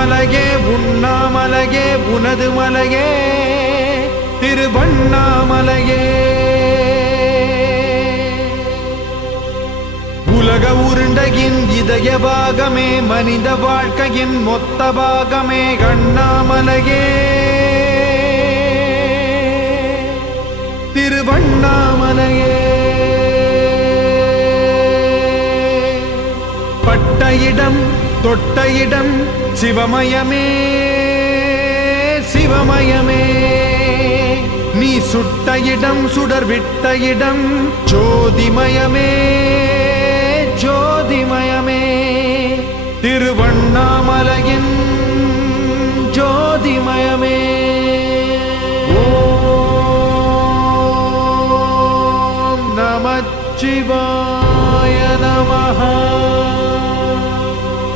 உண்ணாமலையே உண்ணாமலையே உனது மலையே திருவண்ணாமலையே. உலக உருண்டையின் இதய பாகமே மனித வாழ்க்கையின் மொத்த பாகமே அண்ணாமலையே திருவண்ணாமலையே. பட்ட இடம் தொட்ட இடம் சிவமயமே சிவமயமே. நீ சுட்ட இடம் சுடர் விட்ட இடம் ஜோதிமயமே ஜோதிமயமே. திருவண்ணாமலையின் ஜோதிமயமே.